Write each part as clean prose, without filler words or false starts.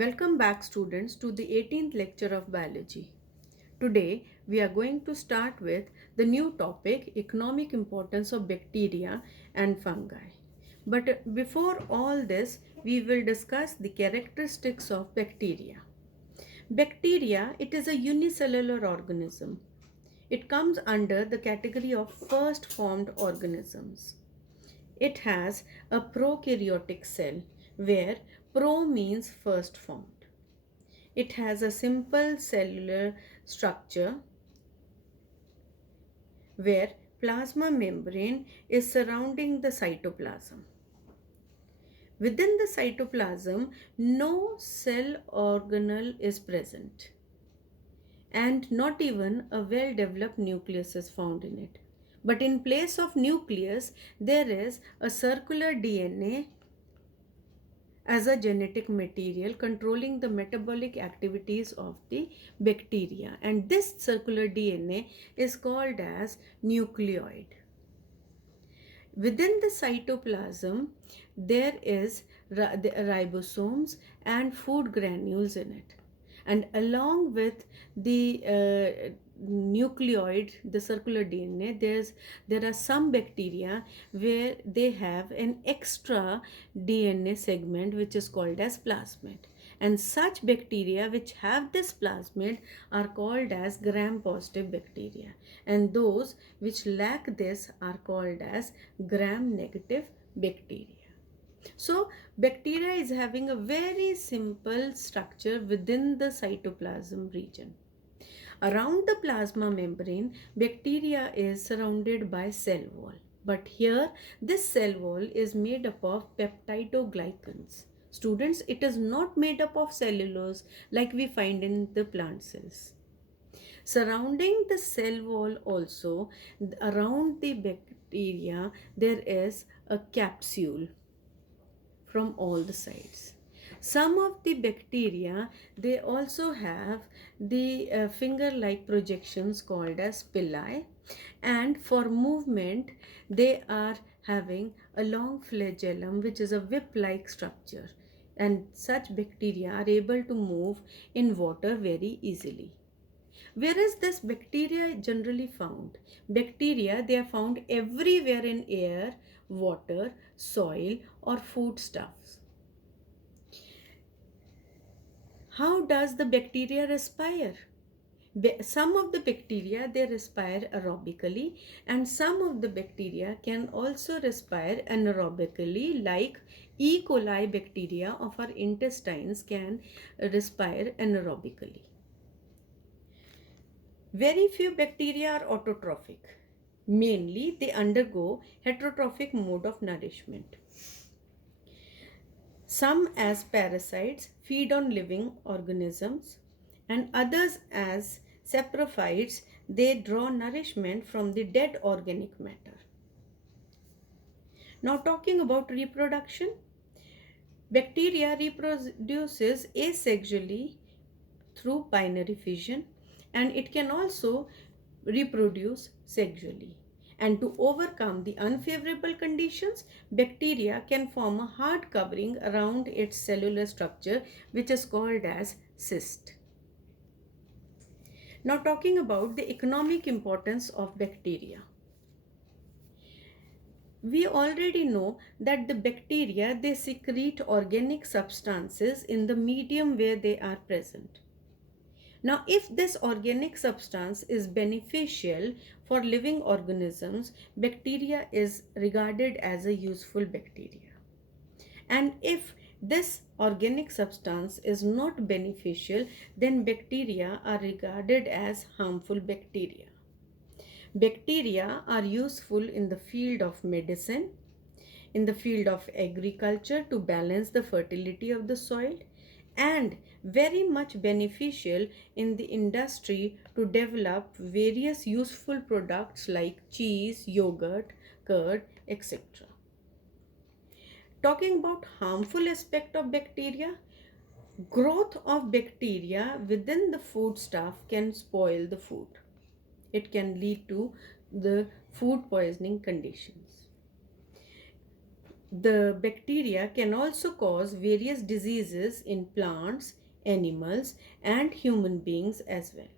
Welcome back students to the 18th lecture of biology. Today we are going to start with the new topic economic importance of bacteria and fungi. But before all this we will discuss the characteristics of bacteria. Bacteria, it is a unicellular organism. It comes under the category of first formed organisms. It has a prokaryotic cell where pro means first formed. It has a simple cellular structure where plasma membrane is surrounding the cytoplasm. Within the cytoplasm, no cell organelle is present and not even a well-developed nucleus is found in it. But in place of nucleus, there is a circular DNA as a genetic material controlling the metabolic activities of the bacteria, and this circular DNA is called as nucleoid. Within the cytoplasm there is the ribosomes and food granules in it, and along with the nucleoid, the circular DNA, there are some bacteria where they have an extra DNA segment which is called as plasmid, and such bacteria which have this plasmid are called as gram positive bacteria, and those which lack this are called as gram negative bacteria. So bacteria is having a very simple structure within the cytoplasm region. Around the plasma membrane, bacteria is surrounded by cell wall. But here, this cell wall is made up of peptidoglycans. Students, it is not made up of cellulose like we find in the plant cells. Surrounding the cell wall also, around the bacteria, there is a capsule from all the sides. Some of the bacteria, they also have the finger-like projections called as pili, and for movement they are having a long flagellum which is a whip-like structure, and such bacteria are able to move in water very easily. Where is this bacteria generally found? Bacteria, they are found everywhere in air, water, soil or foodstuffs. How does the bacteria respire? Some of the bacteria, they respire aerobically, and some of the bacteria can also respire anaerobically, like E. coli bacteria of our intestines can respire anaerobically. Very few bacteria are autotrophic. Mainly, they undergo heterotrophic mode of nourishment. Some as parasites feed on living organisms, and others as saprophytes, they draw nourishment from the dead organic matter. Now talking about reproduction, bacteria reproduces asexually through binary fission, and it can also reproduce sexually. And to overcome the unfavorable conditions, bacteria can form a hard covering around its cellular structure which is called as cyst. Now talking about the economic importance of bacteria. We already know that the bacteria, they secrete organic substances in the medium where they are present. Now, if this organic substance is beneficial for living organisms, bacteria is regarded as a useful bacteria. And if this organic substance is not beneficial, then bacteria are regarded as harmful bacteria. Bacteria are useful in the field of medicine, in the field of agriculture to balance the fertility of the soil, and very much beneficial in the industry to develop various useful products like cheese, yogurt, curd, etc. Talking about harmful aspect of bacteria, growth of bacteria within the foodstuff can spoil the food. It can lead to the food poisoning conditions. The bacteria can also cause various diseases in plants, animals, and human beings as well.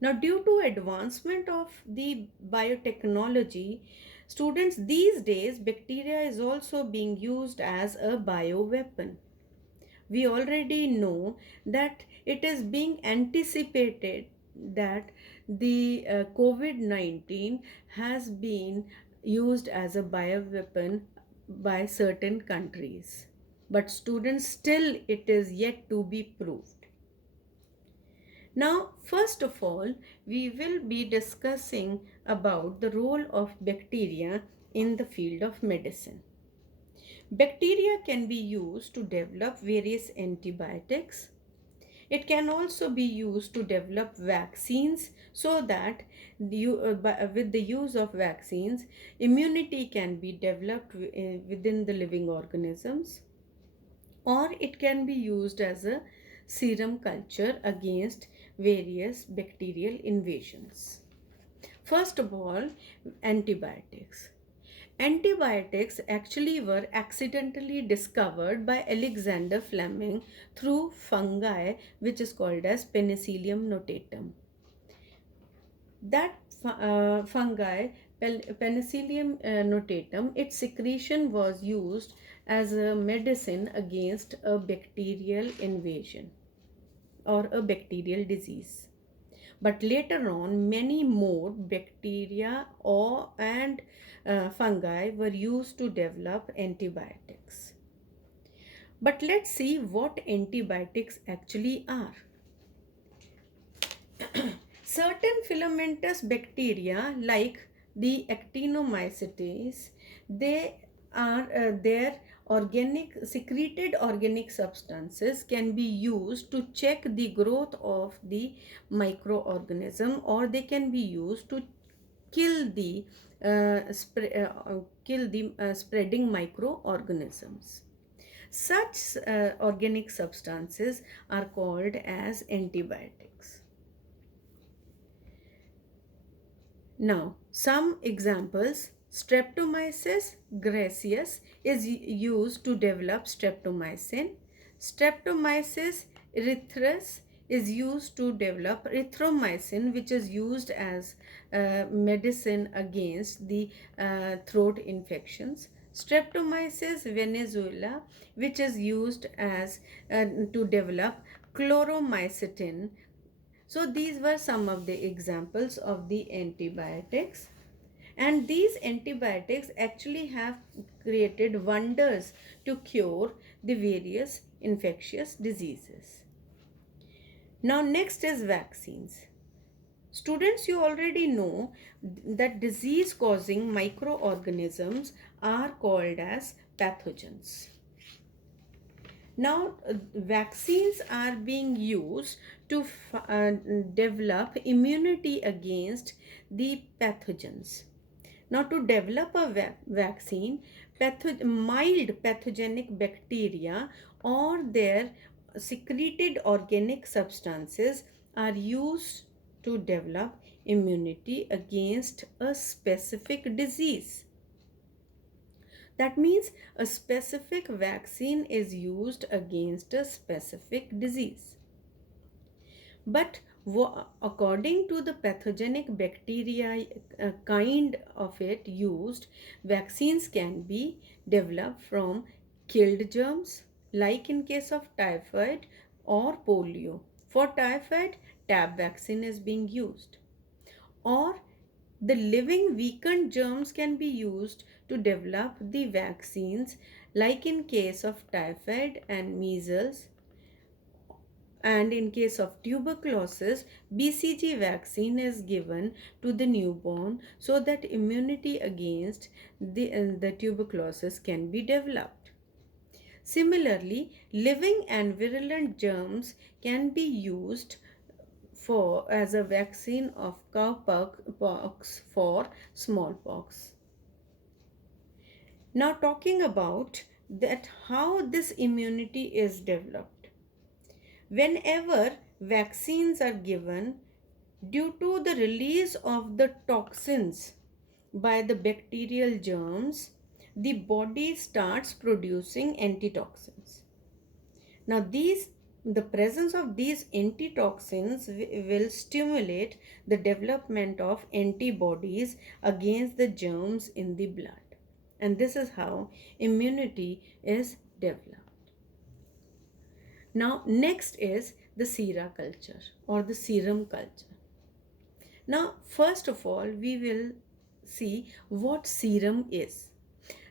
Now, due to advancement of the biotechnology, students these days, bacteria is also being used as a bioweapon. We already know that it is being anticipated that the COVID-19 has been used as a bioweapon by certain countries. But students, still it is yet to be proved. Now, first of all, we will be discussing about the role of bacteria in the field of medicine. Bacteria can be used to develop various antibiotics. It can also be used to develop vaccines so that with the use of vaccines, immunity can be developed within the living organisms, or it can be used as a serum culture against various bacterial invasions. First of all, antibiotics. Antibiotics actually were accidentally discovered by Alexander Fleming through fungi, which is called as Penicillium notatum. That fungi, Penicillium notatum, its secretion was used as a medicine against a bacterial invasion or a bacterial disease. But later on, many more bacteria and fungi were used to develop antibiotics. But let's see what antibiotics actually are. Certain filamentous bacteria like the actinomycetes, they are their organic secreted organic substances can be used to check the growth of the microorganism, or they can be used to kill the spreading microorganisms. Such organic substances are called as antibiotics. Now, some examples: Streptomyces gracius is used to develop streptomycin. Streptomyces erythraeus is used to develop erythromycin, which is used as medicine against the throat infections. Streptomyces venezuela, which is used as to develop chloromycetin. So these were some of the examples of the antibiotics. And these antibiotics actually have created wonders to cure the various infectious diseases. Now, next is vaccines. Students, you already know that disease causing microorganisms are called as pathogens. Now, vaccines are being used to develop immunity against the pathogens. Now, to develop a vaccine, mild pathogenic bacteria or their secreted organic substances are used to develop immunity against a specific disease. That means a specific vaccine is used against a specific disease. But according to the pathogenic bacteria kind of it used, vaccines can be developed from killed germs, like in case of typhoid or polio. For typhoid, tab vaccine is being used. Or the living weakened germs can be used to develop the vaccines, like in case of typhoid and measles. And in case of tuberculosis, BCG vaccine is given to the newborn so that immunity against the tuberculosis can be developed. Similarly, living and virulent germs can be used for as a vaccine of cowpox for smallpox. Now, talking about that how this immunity is developed. Whenever vaccines are given, due to the release of the toxins by the bacterial germs, the body starts producing antitoxins. Now, the presence of these antitoxins will stimulate the development of antibodies against the germs in the blood. And this is how immunity is developed. Now, next is the sera culture or the serum culture. Now, first of all, we will see what serum is.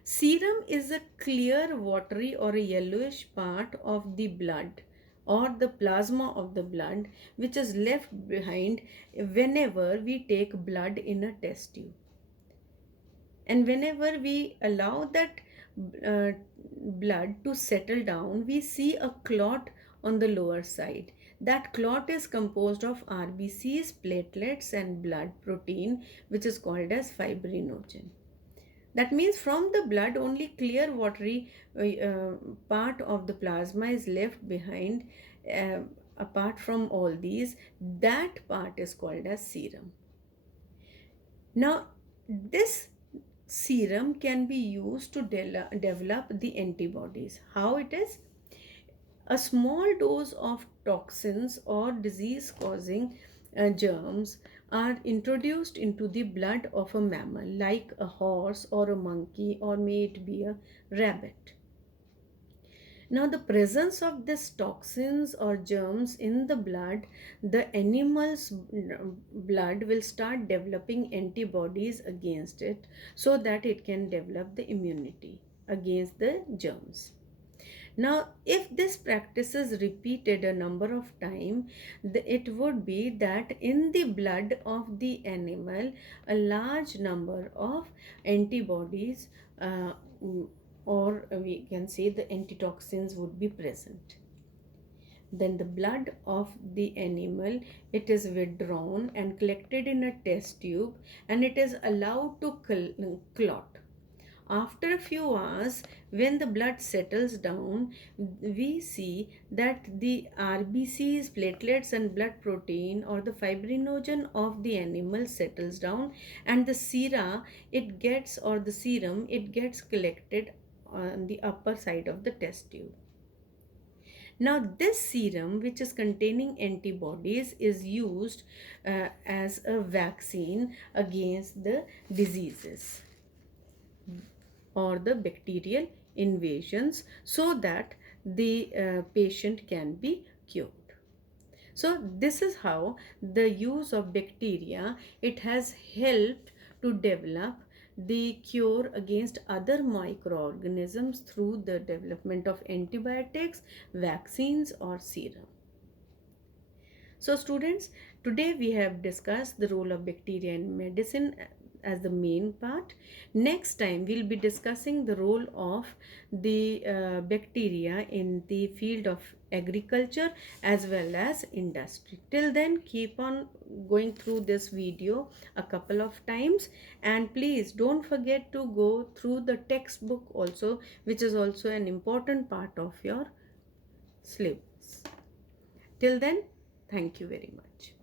Serum is a clear, watery, or a yellowish part of the blood or the plasma of the blood which is left behind whenever we take blood in a test tube. And whenever we allow that uh, blood to settle down, we see a clot on the lower side. That clot is composed of RBCs, platelets, and blood protein, which is called as fibrinogen. That means from the blood, only clear watery part of the plasma is left behind. Uh, Apart from all these, that part is called as serum. Now, this serum can be used to develop the antibodies. How it is? A small dose of toxins or disease causing germs are introduced into the blood of a mammal like a horse or a monkey, or may it be a rabbit. Now, the presence of these toxins or germs in the blood, the animal's blood will start developing antibodies against it so that it can develop the immunity against the germs. Now, if this practice is repeated a number of times, it would be that in the blood of the animal, a large number of antibodies or we can say the antitoxins would be present. Then the blood of the animal, it is withdrawn and collected in a test tube, and it is allowed to clot. After a few hours, when the blood settles down, we see that the RBCs, platelets, and blood protein or the fibrinogen of the animal settles down, and the sera it gets, or the serum it gets collected on the upper side of the test tube. Now, this serum, which is containing antibodies, is used as a vaccine against the diseases or the bacterial invasions so that the patient can be cured. So this is how the use of bacteria, it has helped to develop the cure against other microorganisms through the development of antibiotics, vaccines, or serum. So students, today we have discussed the role of bacteria in medicine as the main part. Next time we'll be discussing the role of the bacteria in the field of agriculture as well as industry. Till then, keep on going through this video a couple of times, and please don't forget to go through the textbook also, which is also an important part of your syllabus. Till then, thank you very much.